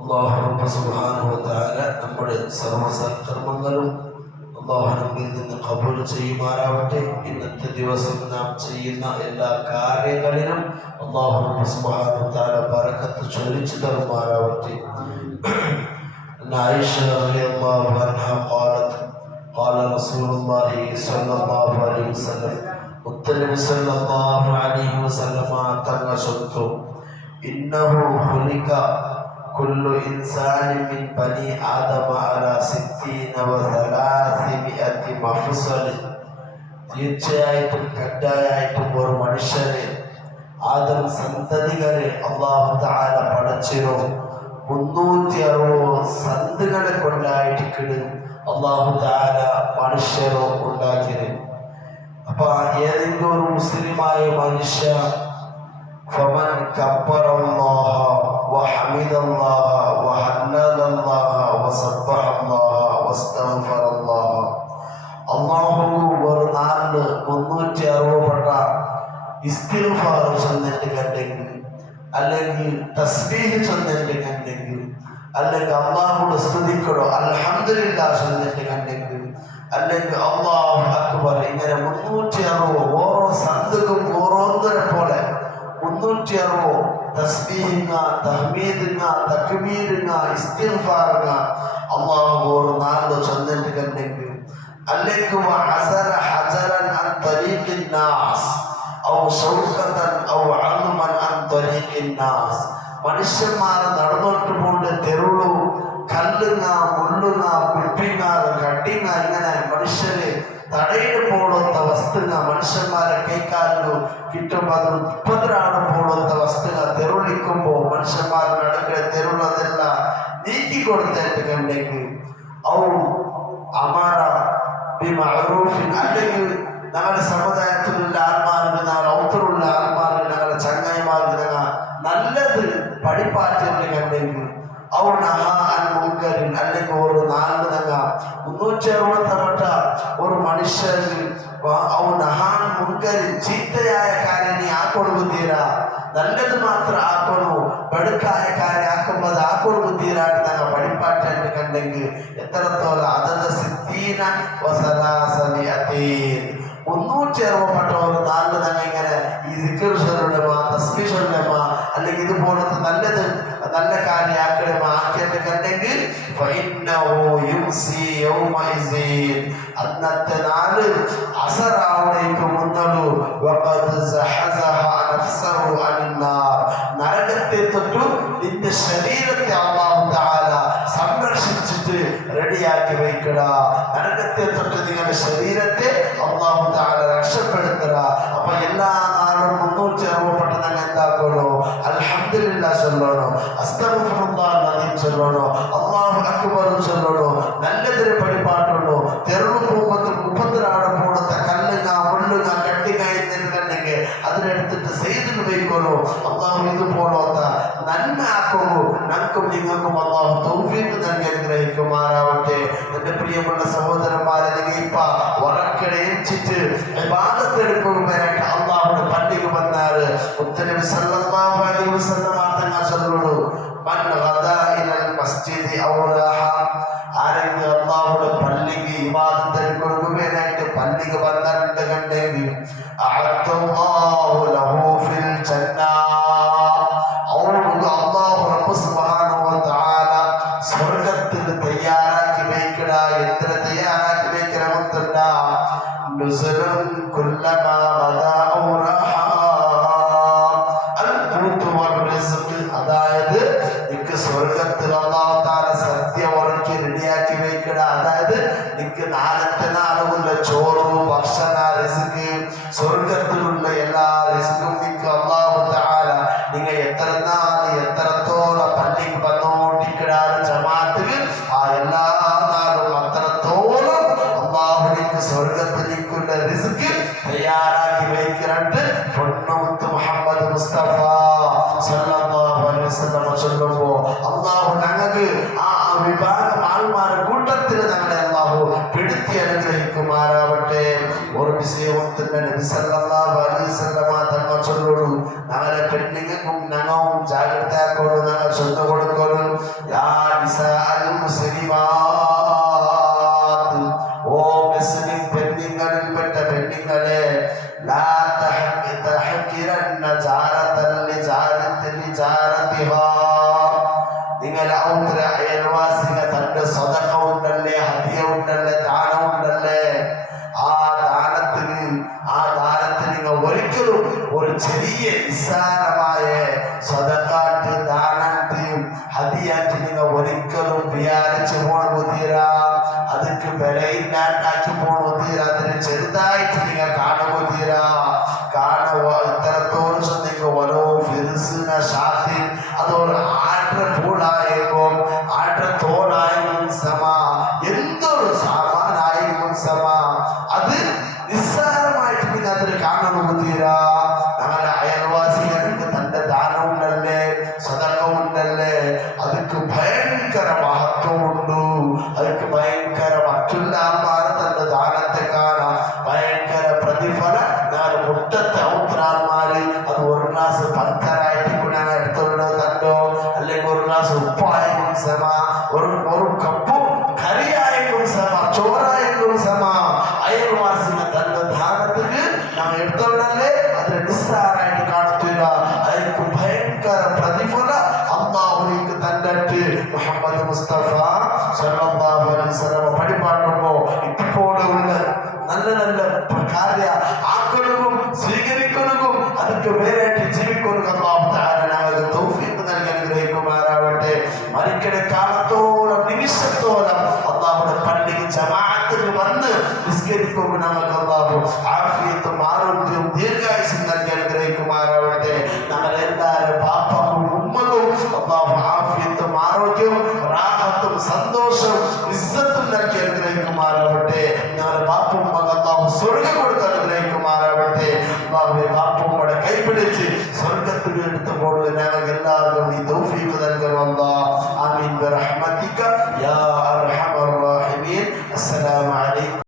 അല്ലാഹു സുബ്ഹാനഹു വ തആല നമ്മുടെ സർവ്വസൽക്കർമ്മങ്ങളും അല്ലാഹു നമ്മിൽ നിന്ന് ഖബൂൽ ചെയ്യുമാറാവട്ടെ. ഇന്നത്തെ ദിവസം നാം ചെയ്യുന്ന എല്ലാ കാര്യങ്ങളിലും അല്ലാഹു സുബ്ഹാനഹു വ തആല ബറക്കത്ത് ചൊരിച്ചു തരുമാറാവട്ടെ. ആയിഷ റളിയല്ലാഹു അൻഹ ഖാലത് ഖാല റസൂലുള്ളാഹി സ്വല്ലല്ലാഹു അലൈഹി വസല്ലം മുത്തനബി സ്വല്ലല്ലാഹു അലൈഹി വസല്ലം തങ്ങൾ ചൊല്ലുന്നു, ഇന്നഹു ഖുലിക കുല്ലു ഇൻസാനി മിൻ ബനി ആദമ അലാ 60 വ 300 മഫ്സൽ. തീർച്ചയായിട്ടും കട്ടായായിട്ടും ഒരു മനുഷ്യരെ ആദം സന്തതികളെ അല്ലാഹു തആല പടച്ചിരുന്നു. 360 സന്തതികളെ കൊണ്ടായിട്ട് അല്ലാഹു തആല മനുഷ്യരെ ഉണ്ടാക്കിയത്. അപ്പൊ ഏതെങ്കിലും ഒരു മുസ്ലിമായ മനുഷ്യ ഫമൻ കബ്ബറല്ലാഹ വഹമിദല്ലാഹ വഹല്ലലല്ലാഹ വസബ്ബഹല്ലാഹ വസ്തഗ്ഫറല്ലാഹ, അല്ലാഹു ഒരു നാളില് 360 ഇസ്തിഗ്ഫാർ ചൊല്ലിട്ട് കണ്ടെങ്കിൽ, അല്ലെങ്കിൽ തസ്ബീഹ് ചൊല്ലിട്ട് കണ്ടെങ്കിൽ, അല്ലെങ്കിൽ അല്ലാഹുവോട് സ്തുതിക്കടോ അൽഹംദുലില്ലാഹ് ചൊല്ലിട്ട് കണ്ടെങ്കിൽ, അല്ലെങ്കിൽ അല്ലാഹു അക്ബർ, ഇങ്ങനെ 360 ഓരോ സന്ദുക്കും ഓരോന്നിനെ പോലെ 360 തസ്ബീഹിങ്ങ, തഹ്മീദിങ്ങ, തക്ബീരിങ്ങ, ഇസ്തിഗ്ഫാറിങ്ങ അല്ലാഹു ഒരു നാളില് ചൊല്ലിട്ട് കണ്ടെങ്കിൽ, അല്ലെങ്കിൽ വഅസല ഹജറൻ അൻ തരീഖിൻ നാസ് ഔ ശൗഖതൻ ഔ അൽമൻ അൻ തരീഖിൻ നാസ്, മനുഷ്യന്മാർ നടന്നോട്ട് പോണ്ട് തെരുളു കല്ലുങ്ങ, മുള്ളുങ്ങ, കുപ്പിങ്ങ, കട്ടിങ്ങ, ഇങ്ങനെ മനുഷ്യര് തടയില് പോലത്തെ വസ്തുങ്ങ, മനുഷ്യന്മാരെ കൈക്കാലിലു കിട്ടുമ്പോൾ അത് ഉപദ്രാണ് പോലത്തെ വസ്തുങ്ങ തെരുളിക്കുമ്പോ മനുഷ്യന്മാർ നടക്കുന്ന തെരുളതെല്ലാം നീക്കി കൊടുത്തിട്ട് കണ്ടെങ്കിൽ, ഔ അമാര ബിമഅറൂഫിൻ, അല്ലെങ്കിൽ ഞങ്ങളുടെ സമുദായത്തിലുള്ള ആൾമാർക്ക്, ഞങ്ങളുടെ ഔത്തറുള്ള ആൾമാർക്ക്, ഞങ്ങളുടെ ചങ്ങായിമാർക്ക് ഞങ്ങൾ നല്ലത് പഠിപ്പാറ്റിട്ട് കണ്ടെങ്കിൽ, ഔ നഹ അൻ മുൻകരിൻ, അല്ലെങ്കിൽ ഒരു നാളിൽ ഞങ്ങൾ 360 ഒരു മനുഷ്യർക്ക് ഔ നഹാൻ മുൻകരിൻ, ചീത്തയായ കാര്യം നീ ആക്കൊടുക്കുതീരാ, നല്ലത് മാത്രം ആക്കണു, ബടുക്കായ കാര്യം ആക്കുമ്പോൾ അത് ആക്കൊടുക്കുതീരാട്ട് ഞങ്ങൾ പഠിപ്പാറ്റായിട്ട് കണ്ടെങ്കിൽ എത്രത്തോളം അതത് 60 വ 360 ഒരു നാളിൽ ഞങ്ങൾ ഇങ്ങനെ ഈ ദിക്ർ ചൊല്ലണമ, തസ്ബീഹ് ചൊല്ലണമ, അല്ലെങ്കിൽ ഇതുപോലത്തെ നല്ലത് നല്ല കാര്യം ആക്കിയിട്ട് കണ്ടെങ്കിൽ അന്നത്തെ നാല് അസറാവണേക്ക് മുന്നോട്ട് നരകത്തെ തൊട്ടു നിന്റെ ശരീരത്തെ അല്ലാഹു തആല സംരക്ഷിച്ചിട്ട് റെഡിയാക്കി വയ്ക്കട. നരകത്തെ തൊട്ട് നിങ്ങളുടെ ശരീരത്തെ അല്ലാഹു തആല രക്ഷപ്പെടുത്തട. അപ്പൊ എല്ലാ നാളും 360 ഞങ്ങൾ എന്താക്കണോ, അൽഹംദുലില്ലാഹ് ചൊല്ലണോ, അസ്തഗ്ഫിറുല്ലാഹ് അലീം ചൊല്ലണോ, അല്ലാഹു അക്ബർ ചൊല്ലണോ, നല്ലതിനെ പഠിപ്പാട്ടണോ, തെരുളു പോകുമ്പോൾ ഉപദ്രാണ് പോണത്തെ കല്ലുങ്ങ, മുള്ളുങ്ങ, കട്ടിങ്ങ എന്നിട്ടുണ്ടെങ്കിൽ അതിനെടുത്തിട്ട് സെയ്തിന് വയ്ക്കണോ. അല്ലാഹു ഇതുപോലത്തെ നന്മ ആക്കുന്നു. ഞങ്ങൾക്കും നിങ്ങൾക്കും അല്ലാഹു തൗഫീഖ് നൽകി അനുഗ്രഹിക്കുമാറാവട്ടെ. എൻ്റെ പ്രിയമുള്ള സഹോദരന്മാരെ, നിങ്ങൾ ഇപ്പൊ ഉറക്കടയിച്ചിട്ട് ഇബാദത്തെടുക്കുമ്പോഴായിട്ട് അല്ലാഹുവിന്റെ പള്ളിക്ക് വന്നാല് മുത്തനബി സല്ലല്ലാഹു അലൈഹി വസല്ലം തങ്ങൾ ചൊല്ലുന്നു, മൻ ഗദാ ഇലൽ മസ്ജിദി ഔ റഹ, ആരെങ്കിലും അല്ലാഹുവിന്റെ പള്ളിക്ക് ഇബാദത്തെടുക്കുമ്പോഴായിട്ട് പള്ളിക്ക് വന്നിട്ട് കണ്ടെങ്കിൽ അഅദ്ദല്ലാഹു ലഹു ഫിൽ ജന്ന, അല്ലാഹു റബ്ബ് സുബ്ഹാനഹു വ തആല സ്വർഗ്ഗത്തിൽ തയ്യാറാക്കി വെക്കട. എത്ര തയ്യാറാക്കി വെക്കണമെന്നുണ്ട, നുസുലൻ കുല്ലമാ ബദാ ഔ റഹ അൽ ഖൂത് വർ റിസ്ഖ്, അതായത് നിനക്ക് സ്വർഗ്ഗത്തിൽ അല്ലാഹു തആല സദ്യ ഒരുക്കി റെഡിയാക്കി വെക്കട. അതായത് നിനക്ക് നാളത്തെ നാളുള്ള ചോറ്, ഭക്ഷണ, റിസ്ക്, സ്വർഗ്ഗത്തിലുള്ള എല്ലാ റിസ്കും നിനക്ക് അല്ലാഹു തആല നിങ്ങൾ എത്രത്തോളം പള്ളിക്ക് വന്നുകൊണ്ടിരിക്കടാലും ജമാഅത്തിൽ ആ എല്ലാ നാളും അത്രത്തോളം അല്ലാഹു നിനക്ക് സ്വർഗ്ഗത്തിലേക്കുള്ള റിസ്ക് തയ്യാറാക്കി വെക്കുന്നുണ്ട്. പൊന്നുമുത്ത് മുഹമ്മദ് മുസ്തഫ സല്ലല്ലാഹു അലൈഹി വസല്ലം ചൊല്ലുമ്പോൾ അല്ലാഹു ഞങ്ങൾക്ക് ആ വിഭാഗം ആൾമാരുടെ കൂട്ടത്തിൽ ഞങ്ങളെ അല്ലാഹു പെടുത്തി അനുഗ്രഹിക്കുമാറാവട്ടെ. ഒരു വിഷയത്തിന്റെ നബി സല്ലല്ലാഹു അലൈഹി വസല്ലം തങ്ങൾ ചൊല്ലുന്നു, ഞങ്ങളെ പെണ്ണുങ്ങൾക്കും ഞങ്ങളും ജാഗ്രത ആക്കണം, ഞങ്ങൾ ശ്രദ്ധ കൊടുക്കണം. നിങ്ങൾ അയൽവാസികൾ തന്റെ സദഖ ഉണ്ടല്ലേ, ഹദിയ ഉണ്ടല്ലേ, ദാനം ഉണ്ടല്ലേ, ആ ദാനത്തിന് നിങ്ങൾ ഒരിക്കലും ഒരു ചെറിയ നിസ്സാരമായ സദഖാറ്റ് ദാനാറ്റ് ഹദിയാറ്റ് നിങ്ങൾ ഒരിക്കലും വിചാരിച്ചു പോണുതീരാ. അതിക്ക് വിലയില്ലാണ്ടാക്കി പോണുതീരാ. അതിന് ചെറുതായിട്ട് നിങ്ങൾ കാണുകതീരാ. ഇത്രത്തോളം നിങ്ങൾ ഓരോ ഫിർസിന ഷാത്തി അതോട് ആട്ട പൂളായെങ്കും ആട്ട തോളായെങ്കും സമ, എന്തൊരു സാമാനായെങ്കും സമ, അത് നിസ്സാരമായിട്ട് നിങ്ങൾ അതിൽ കാണുകതീരാ. ഞങ്ങളുടെ അയൽവാസികൾക്ക് തന്റെ ദാനം ഉണ്ടല്ലേ, സദഖ ഉണ്ടല്ലേ, അതിക്ക് ഭയങ്കര മഹത്വമുണ്ട്. അതിക്ക് ഭയങ്കര മറ്റുള്ള ആൾമാരെ തന്റെ ദാനത്തെ കാണാം ഭയങ്കര പ്രതിഫലം. ഞാൻ മുട്ടത്തെ ഔത്രാന്മാര് അത് ഒരു ഗ്ലാസ് പങ്കരായിട്ട് ഞങ്ങൾ എടുത്തോണ്ട് തന്നോ, അല്ലെങ്കിൽ ഒരു ഗ്ലാസ് ഉപ്പായെങ്കിലും സമ, ഒരു കപ്പ് കറിയായെങ്കിലും സമ, ചോറായെങ്കിലും സമ, അയൽവാസികൾ തന്റെ ദാനത്തിന് നാം എടുത്തോണ്ടല്ലേ അതിന് നിസ്സാരായിട്ട് കാണത്തില്ല. അതിക്ക് ഭയങ്കര പ്രതിഫല അള്ളാഹുലേക്ക് തന്നിട്ട് മുഹമ്മദ് മുസ്തഫ സല്ലല്ലാഹു അലൈഹി വസല്ലം പഠിപ്പാട്ടുമ്പോ ഇപ്പോഴുള്ള നല്ല നല്ല കാര്യ ആക്കണവും സ്വീകരിക്കണവും അതൊക്കെ വേറായിട്ട് ജീവിക്കണം. അല്ലാഹു തആല ഞങ്ങൾക്ക് തൗഫീഖ് നൽകി അനുഗ്രഹിക്കുമാറാവട്ടെ. മരിക്കണ കാലത്തോളം നിമിഷത്തോളം അല്ലാഹുവിന്റെ പള്ളിക്ക് ജമാഅത്തിൽ വന്ന് നിസ്കരിക്കുമ്പോൾ ഞങ്ങൾക്ക് അല്ലാഹു ആഫിയത്തും ആരോഗ്യവും ദീർഘായുസ്സും നൽകി അനുഗ്രഹിക്കുമാറാവട്ടെ. ഞങ്ങളെല്ലാവരും പാപ്പക്കും ഉമ്മക്കും അല്ലാഹു ആഫിയത്തും ആരോഗ്യവും റാഹത്തും സന്തോഷവും ഇസ്സത്തും നൽകി അനുഗ്രഹിക്കുമാറാവട്ടെ. ഞങ്ങളുടെ പാപ്പുമ്മക്ക് അല്ലാഹു സ്വർഗ്ഗം കൊടുത്ത് അനുഗ്രഹിക്കുമാറാവട്ടെ. അല്ലാഹുവേ, പാപ്പുമ്മയുടെ കൈപിടിച്ച് സ്വർഗ്ഗത്തിൽ എടുത്തു പോടുക ഞങ്ങൾക്ക് എല്ലാവർക്കും നീ തൗഫീഖ് നൽകണം അല്ലാഹ്.